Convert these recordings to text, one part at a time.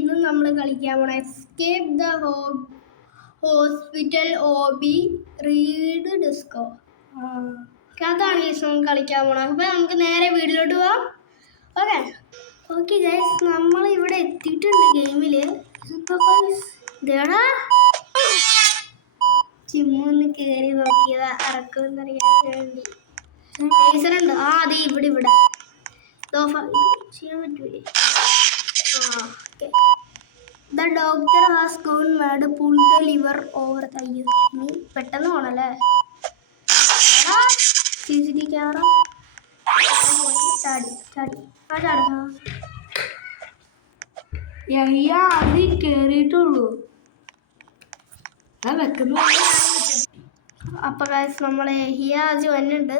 ഇന്നും നമ്മൾ കളിക്കാൻ പോണ escape the hospital ഓബി read disco അതാണ് നമുക്ക് കളിക്കാൻ പോണത്. അപ്പൊ നമുക്ക് നേരെ വീട്ടിലോട്ട് പോവാം. ഓക്കെ ഓക്കെ ഗൈസ്, നമ്മൾ ഇവിടെ എത്തിയിട്ടുണ്ട് ഗെയിമില്. ഇതേടാ ചിമ്മൊന്ന് കേറി നോക്കിയതാ ഇറക്കുമെന്നറിയാൻ വേണ്ടി. ലേസറുണ്ട്. അതെ ഇവിടെ ഇവിടെ ചെയ്യാൻ പറ്റൂലേ? The doctor has gone mad. Pull the lever over the ear. നീ പെട്ടെന്ന് പോണല്ലേ? CCTV ക്യാമറ ചാടി ചാടി അത് കേറിയിട്ടുള്ളൂ. അപ്പൊ നമ്മളെ ഹിയാജ് വന്നിട്ടുണ്ട്.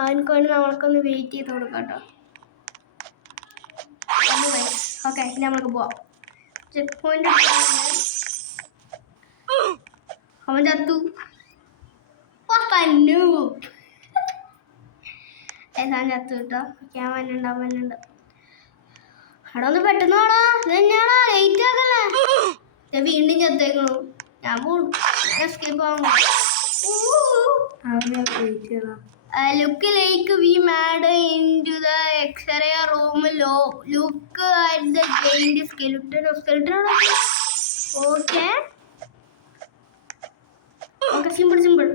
അവനക്ക് വേണ്ടി നമ്മൾക്കൊന്ന് വെയിറ്റ് ചെയ്ത് കൊടുക്കാം കേട്ടോ. ഓക്കെ, ഇനി നമ്മൾക്ക് പോവാം. ചെക്ക് പോയിന്റ് അവൻ ചത്തു. ചത്തു കേട്ടോ. ഞാൻ വന്നുണ്ട്. അവിടെ ഒന്ന് പെട്ടെന്ന് പോടാ. ഇതെന്നാടാ ലേറ്റ് ആക്കല്ലേ? വീണ്ടും ചത്തേക്കണു. ഞാൻ പോണു. എസ്കേപ്പ് ആവുന്നു. Look like we mad into the X-ray room. Look at the giant skeleton. Okay. Simple.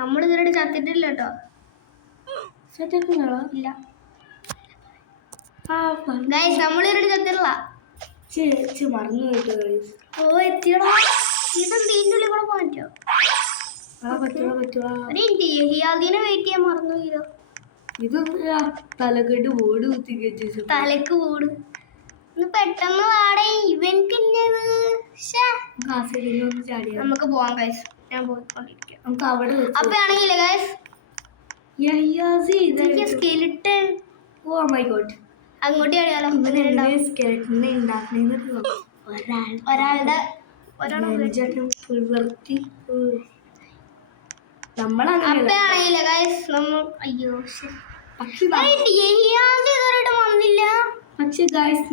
നമ്മൾ ഇതുവരെ ചത്തിട്ടില്ല കേട്ടോ. ഇല്ല ഗൈസ്, നമ്മളിവിടെ ചത്തിട്ടില്ല. മറന്നു കേട്ടോ. എത്തിയടാ. ഇതെന്ത് ഇതിൻ്റെ ഉള്ളിൽ കൂടെ പോകാൻ പറ്റുമോ? ഹിയാദിനെ വെയിറ്റ് ചെയ്യാൻ മറന്നു. ഇത് തലക്കെട്ട് ബോർഡ് കുത്തി തലക്ക് ബോർഡ് ഒന്ന് പെട്ടെന്ന് വാടേ. ഇവൻക്ക് നമുക്ക് പോവാം ഗൈസ്. ഞാൻ പോയിക്കൊണ്ടിരിക്കാം. നമുക്ക് അവിടെ അപ്പൊ ആണെങ്കിലേ guys skeleton. Oh my god, അങ്ങോട്ട് ചാടിയാലോ? സ്കെലിട്ടനെ ഉണ്ടാക്കണ ഒരാളുടെ നമ്മളാണെങ്കിലേ ഗൈസ് അയ്യോ വന്നില്ല. പക്ഷെ ഗൈസ്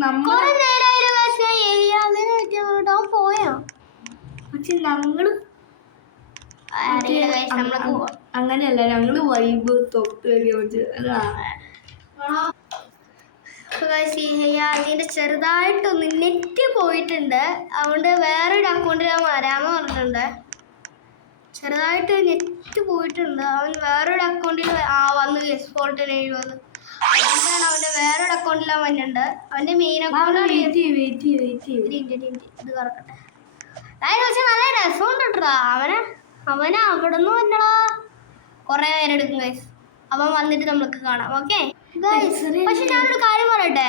പോയോ? പക്ഷെ അങ്ങനെയല്ല, ഞങ്ങള് വൈബ് തൊട്ട് അതിന്റെ ചെറുതായിട്ടൊന്ന് നെറ്റ് പോയിട്ടുണ്ട്. അതുകൊണ്ട് വേറൊരു അക്കൗണ്ടിൽ ഞാൻ വരാമെന്ന് പറഞ്ഞിട്ടുണ്ട്. ചെറുതായിട്ട് നെറ്റ് പോയിട്ടുണ്ട്. അവൻ വേറൊരു അക്കൗണ്ടിൽ വന്നു. എക്സ്പോർട്ടിന് 70. അതുകൊണ്ടാണ് അവൻ്റെ വേറൊരു അക്കൗണ്ടിലാണ് വന്നിട്ടുണ്ട്. അവൻ്റെ മെയിൻ അക്കൗണ്ട് ഇത് കറക്കട്ടെ. പക്ഷെ നല്ല രസമുണ്ട് കേട്ടോ. അവനെ അവിടെ നിന്ന് വന്നടാ. കുറേ നേരം എടുക്കും ഗൈസ്. അവൻ വന്നിട്ട് നമുക്ക് കാണാം. ഓക്കെ പക്ഷെ ഞാനൊരു കാര്യം പറയട്ടെ.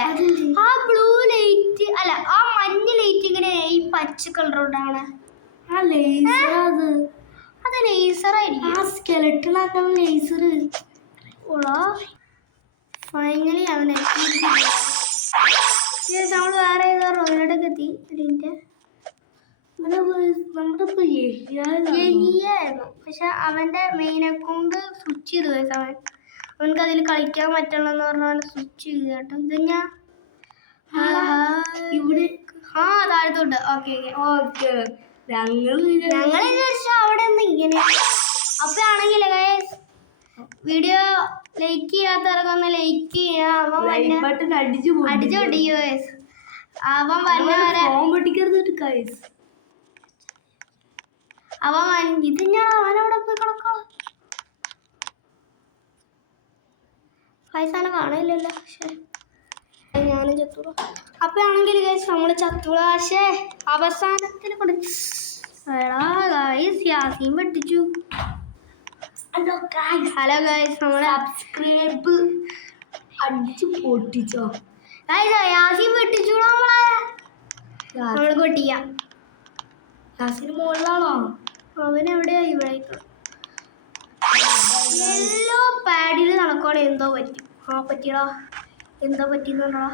ആ ബ്ലൂ ലൈറ്റ് അല്ല, ആ മഞ്ഞ ലൈറ്റ് ഇങ്ങനെ ഈ പച്ച കളറുണ്ടാണ്. അത് ലേസറായിരിക്കും. ഫൈനലി അവനെ നമ്മൾ വേറെ ഏതോ റോഡിലോട്ടൊക്കെ എത്തി. ആയിരുന്നു. പക്ഷെ അവന്റെ മെയിൻ അക്കൗണ്ട് സ്വിച്ച് ചെയ്തു. അവനക്ക് അതിൽ കളിക്കാൻ പറ്റണമെന്ന് പറഞ്ഞാൽ സ്വിച്ച് ചെയ്തു കേട്ടോ. ഇതെന്നാ ഇവിടെ താഴത്തോട്ട്. ഓക്കെ ഞങ്ങൾ അവിടെ നിന്ന് ഇങ്ങനെ. അപ്പൊ ആണെങ്കിലേ വീഡിയോ ലൈക്ക് ചെയ്യാത്തവർക്ക് ഒന്ന് ലൈക്ക് ചെയ്യാം. അവൻ അടിച്ചു പൊട്ടിക്കോ. അവൻ വന്നവരെ ഇത് ഞാൻ അവനവിടെ പോയി കിടക്കണം. പൈസാനെ കാണില്ലല്ലോ. പക്ഷേ ഞാനും ചത്തുള. അപ്പൊ ആണെങ്കിൽ നമ്മള് ചത്തുള. പക്ഷേ അവസാനത്തിന് യാസീൻ വെട്ടിച്ചു. ഹലോ ഗൈസ്, നമ്മളെ സബ്സ്ക്രൈബ് അടിച്ചു പൊട്ടിച്ചോ യാസീൻ വെട്ടിച്ചു. നമ്മള് പൊട്ടിക്കാം. യാസീന് മുകളിലാണോ? അവനെവിടെയാ? ഇവിടെ യെല്ലോ പാഡിൽ നടക്കുവാണ്. എന്തോ പറ്റി. പറ്റിയടാ. എന്താ പറ്റിയെന്നുണ്ടോ?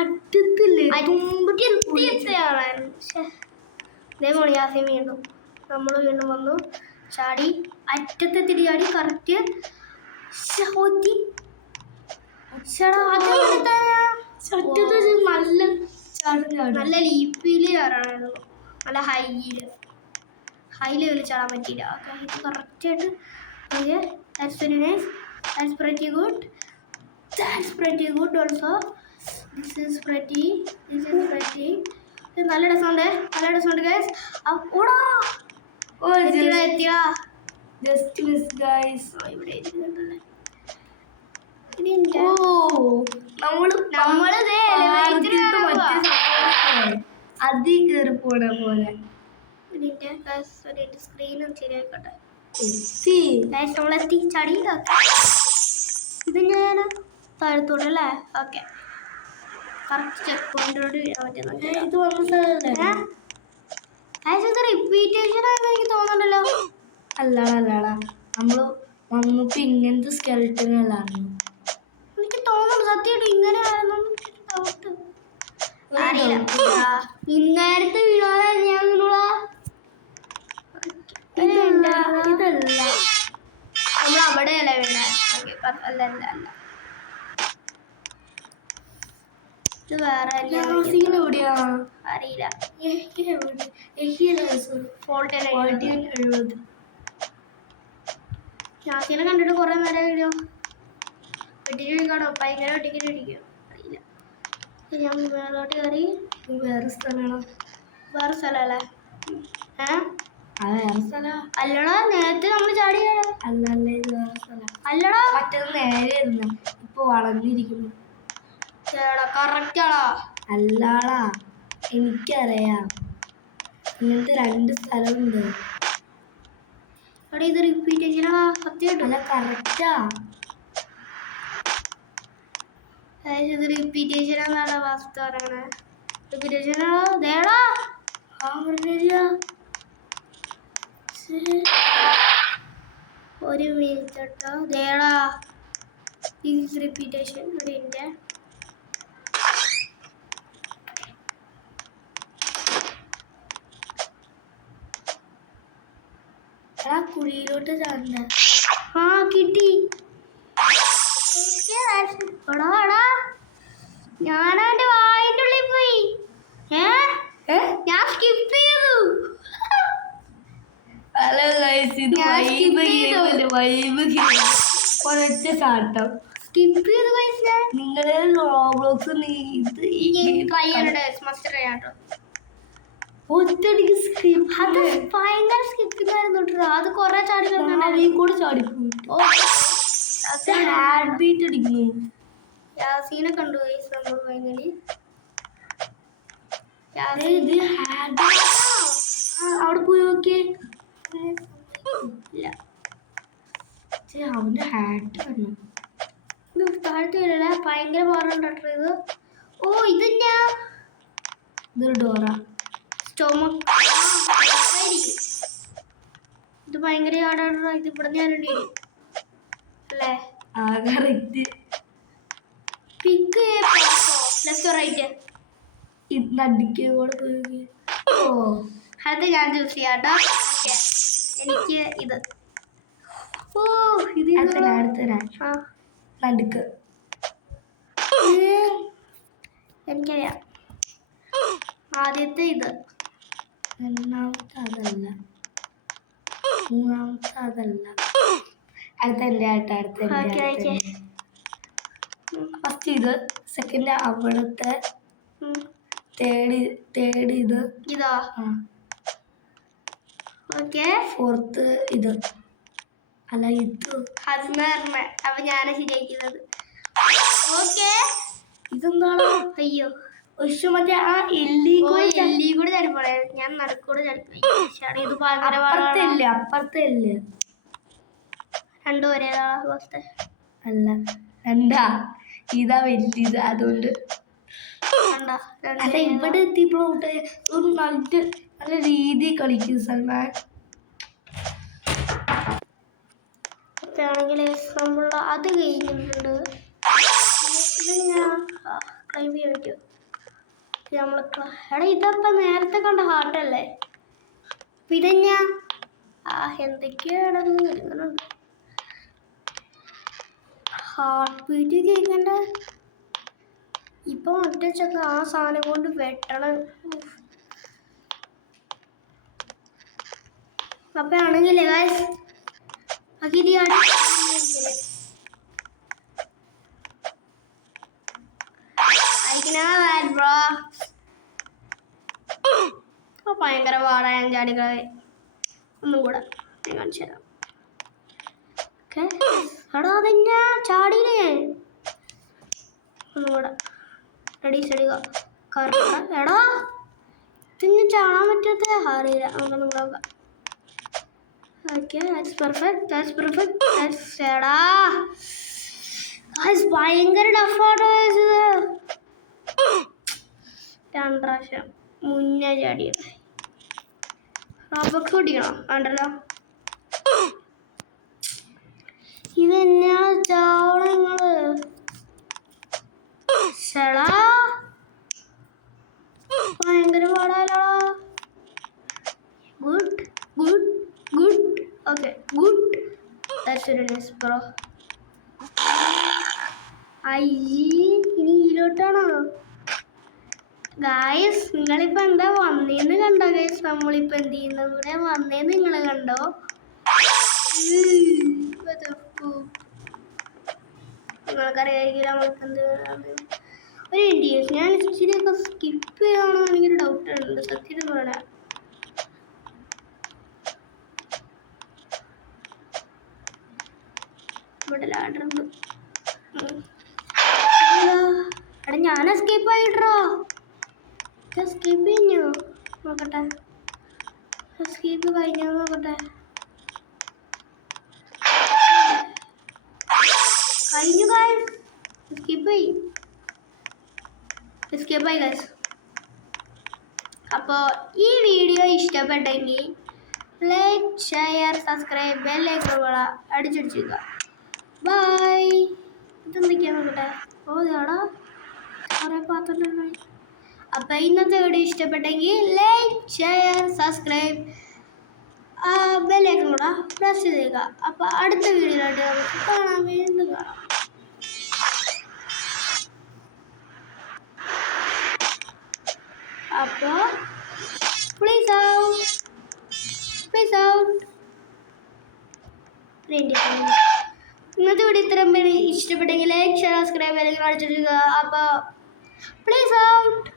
അടുത്തില്ലേ ഇതേപോലെ യാസീൻ വീണ്ടും നമ്മൾ വീണ്ടും വന്നു. ചാടി അറ്റത്തെത്തിട്ട് ചാടി കറക്റ്റ് നല്ല ചാടും ചാടും. നല്ല ലീപ്പിൽ കയറാണല്ലോ, നല്ല ഹൈ ലെവലിൽ ചാടാൻ പറ്റിയില്ല. ഓക്കെ, ഇത് കറക്റ്റായിട്ട്. Okay, that's very nice, that's pretty good, that's pretty good also, this is pretty. ഇത് നല്ല രസമുണ്ട് ഗൈസ്. ഓടാ, എത്തിയാ ജസ്റ്റ് മിസ് ഗൈസ്. ഇവിടെ ഇരിക്കുന്നുണ്ടല്ലേ. ഓ നമ്മള് ദേ elevator അതി കയറി പോണ പോലെ. സ്ക്രീനും ശരിയായിക്കോട്ടെ. എത്തി. നമ്മളെത്തി, ചടി. ഇത് ഞാൻ താഴത്തോടല്ലേ. ഓക്കെ, കറക്റ്റ് ചെക്ക് പോയിന്റോട് പറ്റുന്നുണ്ട്. ഇത് വന്ന സ്ഥലല്ലേ? റിപ്പീറ്റേഷൻ ആണെന്ന് എനിക്ക് തോന്നുന്നുണ്ടല്ലോ. അല്ലാടാ നമ്മള് വന്നപ്പോ ഇങ്ങനത്തെ സ്കെൽറ്റനല്ലായിരുന്നു. എനിക്ക് തോന്നുന്നു സത്യമായിട്ട് ഇങ്ങനെ ഡൗട്ട്. ഇന്നേരത്തെ ഇതല്ല നമ്മൾ അവിടെയല്ല വീണേ. അല്ല ഇത് വേറെ എവിടെയാ അറിയില്ല. യാസിനെ കണ്ടിട്ട് കുറെ നേരം വീഡിയോ വെട്ടിക്കണോ, ഭയങ്കര വെട്ടിക്കിട്ടിരിക്കും. അറിയില്ല. ഞാൻ മേലോട്ട് കയറി. വേറെ സ്ഥലമാണോ? വേറെ സ്ഥലല്ലേ? വേറെ സ്ഥലം അല്ലടാ, നേരത്തെ നമ്മൾ ചാടിയ അല്ലല്ലേ, ഇത് വേറെ സ്ഥലം. അല്ലടാ, മറ്റേത് നേരെ ഇരുന്നു, ഇപ്പൊ വളഞ്ഞിരിക്കുന്നു. കറക്റ്റാടാ. അല്ലാടാ, എനിക്കറിയാം ഇങ്ങനത്തെ 2 സ്ഥലമുണ്ട്. ഇത് റിപ്പീറ്റ് ചെയ്യണ സത്യമായിട്ടും. അല്ല കറക്റ്റാ, ഇത് റിപ്പീറ്റേഷൻ എന്നാണ് വാസ്തു പറയണേ. റിപ്പീറ്റേഷൻ ദേടാ. ഒരു മിനിറ്റ് കേട്ടോ. ദേടാ, ഇത് റിപ്പീറ്റേഷൻ. ഒരു മിനിറ്റ്. കുഴിയിലോട്ട് ചാടണ്ട. കിട്ടി. ഞാനവന്റെ വായിന്റെ ഉള്ളിൽ പോയി. ഞാൻ സ്കിപ്പ് ചെയ്തു. ഹലോ ഗൈസ്, ഇത് ഒരൊറ്റ ചാട്ടം സ്കിപ്പ് ചെയ്തു ഗൈസ്. ഞാൻ നിങ്ങളുടെ റോബ്ലോക്സ് ട്രൈ ചെയ്യട്ടെ, മസ്റ്റ് ട്രൈ ആട്ടോ. ഒറ്റടിക്ക് സ്കിപ്പ്. അത് ഭയങ്കര സ്കിപ്പിംഗ് ആയിരുന്നു കേട്ടോ. അത് കൊറേ ചാടി കൂടെ ചാടിപ്പോയി. ഹാർട്ട് ബീറ്റ് അടിക്കുന്നു. യാസീനെ കണ്ടു ഗൈസ് നമ്മൾ ഫൈനലി. അവിടെ പോയി നോക്കിയേ. ഇല്ല, അവന്റെ ഹാറ്റ് വന്നു. താഴത്ത് വരല. ഭയങ്കര പാറുണ്ട് കേട്ടോ ഇത്. ഇത് ഞാൻ ഇതൊരു ഡോറ. സ്റ്റോമക്. ഇത് ഭയങ്കര ആടാണ്. ഇത് ഇവിടെ ഞാനുണ്ട് അല്ലേ? കറക്റ്റ്. പിക്ക് ലെഫ്റ്റ് റൈറ്റ്. ഇത് നടിക്ക് കൂടെ പോയി. അത് ഞാൻ ചൂസ് ചെയ്യാട്ടോ. എനിക്ക് ഇത്. ഇത് നടുക്ക്. എനിക്കറിയാം. ആദ്യത്തെ ഇത്, രണ്ടാമത്തെ അതല്ല, മൂന്നാമത്തെ അതല്ല. അടുത്ത ഫസ്റ്റ് ഇത്, സെക്കൻഡ് അവിടുത്തെ, തേർഡ് ഇത്, ഇതാ. ഓക്കെ, ഫോർത്ത് ഇത്. അല്ല ഇത് അപ്പൊ ഞാനാ ശരിയാക്കുന്നത്. ഓക്കെ, ഇതെന്താണ്? അയ്യോ, പക്ഷെ മറ്റേ ആ എല്ലി കൂടെ ചടിപ്പോളെ. ഞാൻ നടുക്കൂടെ ചടിപ്പോയി. ഇത് അപ്പുറത്തെ എല്ല് രണ്ടു ഒരേതാ? അല്ല, രണ്ടാ. ഇതാ വലുത്, അതുകൊണ്ട്. അല്ല, ഇവിടെ എത്തിയപ്പോഴോട്ടെ ഒരു നല്ല രീതി കളിക്കും സൽമാൻ. ആണെങ്കിൽ നമ്മൾ അത് കഴിഞ്ഞിട്ടുണ്ട്. ക്ലൈം ചെയ്യാൻ പറ്റുമോ? എടാ, ഇതപ്പോ നേരത്തെ കണ്ട ഹാർട്ടല്ലേ? പിന്നെ എന്തൊക്കെയാണ് വരുന്നുണ്ട്. ഹാർട്ട് ബീറ്റ് കേൾക്കണ്ട. ഇപ്പൊ ഒറ്റച്ചൊക്കെ ആ സാധനം കൊണ്ട് വെട്ടണം. അപ്പൊ ആണെങ്കിലേ ഗൈസ് ഭയങ്കര പാടാൻ ചാടികളെ. ഒന്നും കൂടെ ഞാൻ കാണിച്ചു തരാം. എടാ അതെന്നാ ചാടിയില്ലേ? ഒന്നും കൂടെ റെഡി സ്റ്റഡി എടാ ഇതിന് ചാടാൻ പറ്റാത്ത അറിയില്ല. നമുക്കൊന്നും നോക്കാം. Okay that's perfect, that's perfect, that's എടാ ഗൈസ് ഭയങ്കര ടഫാട്ടോ ഇത്. രണ്ട് പ്രാവശ്യം മുന്നേ ചാടിയത്. റോബക്സ് ഓടിക്കണോ? വേണ്ടല്ലോ. ഇതെന്നാ ചാവണം നിങ്ങള്? ചേടാ ഭയങ്കര പാടാലോ. Good good good. Okay good. That's very nice bro. അയ്യേ ഇനി ഇതിലോട്ടാണോ? ഗായ്സ് നിങ്ങളിപ്പോ എന്താ വന്നേന്ന് കണ്ടോ? ഗൈസ് നമ്മളിപ്പോ എന്ത് ചെയ്യുന്ന ഇവിടെ വന്നേന്ന് നിങ്ങള് കണ്ടോ? നിങ്ങൾക്കറിയായിരിക്കും നമ്മൾക്ക് എന്ത് ഒരു ഇൻഡിയസ്. ഞാൻ ഇച്ചിരിയൊക്കെ സ്കിപ്പ് ചെയ്യണോ എനിക്കൊരു ഡൗട്ട് ഉണ്ട് സത്യം പറയാൻ. ഇവിടെ ലാഡറുണ്ട്. എടാ ഞാൻ എസ്കേപ്പ് ആയിട്ടോ. എസ്കേപ്പ് കഴിഞ്ഞോ നോക്കട്ടെ. എസ്കേപ്പ് കഴിഞ്ഞോ നോക്കട്ടെ. കഴിഞ്ഞു ഗൈസ്. എസ്കേപ്പ് ആയി ഗൈസ്. അപ്പോൾ ഈ വീഡിയോ ഇഷ്ടപ്പെട്ടെങ്കിൽ ലൈക്ക് ഷെയർ സബ്സ്ക്രൈബ് ബെല്ലൈക്കൺ അടിച്ചടിച്ചിരിക്കുക. ബൈ. ഇതെന്തൊക്കെയാ നോക്കട്ടെ. ഓ ഇതാടാ കുറേ പാത്രങ്ങൾ. അപ്പോൾ ഇന്നത്തെ വീഡിയോ ഇഷ്ടപ്പെട്ടെങ്കിൽ like share subscribe bell icon press ചെയ്യുക. അപ്പോൾ അടുത്ത വീഡിയോയിലായിട്ട് നമുക്ക് കാണാൻ വീണ്ടും കാണാം. അപ്പോൾ പ്ലീസ് ഔട്ട്. ഇന്നത്തെ വീഡിയോ ഇത്രയും പേര് ഇഷ്ടപ്പെട്ടെങ്കിൽ ലൈക്ക് ഷെയർ സബ്സ്ക്രൈബ് ബെല്ലൈക്കൺ അടിച്ചിടുക. അപ്പോൾ പ്ലീസ് ഔട്ട്.